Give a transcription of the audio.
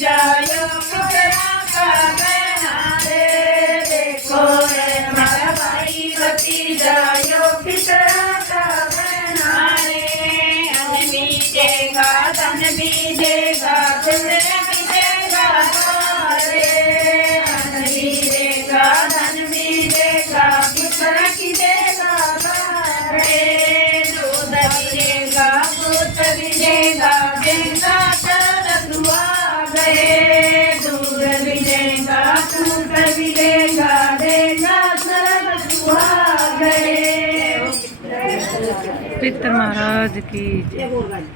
जायो पितरा का बहना रे देखो रे हमारा भाई भतीजायो पितरा का बहना रे अन बीजेगा धन बीजेगा पितरा बीजेगा रे अन बीजेगा धन बीजेगा पितरा बीजेगा रे दूध बीजेगा दूध बीजेगा देगा दूर बिलेगा दूर बिलेगा देगा सब सुहा गए। पितर महाराज की जय।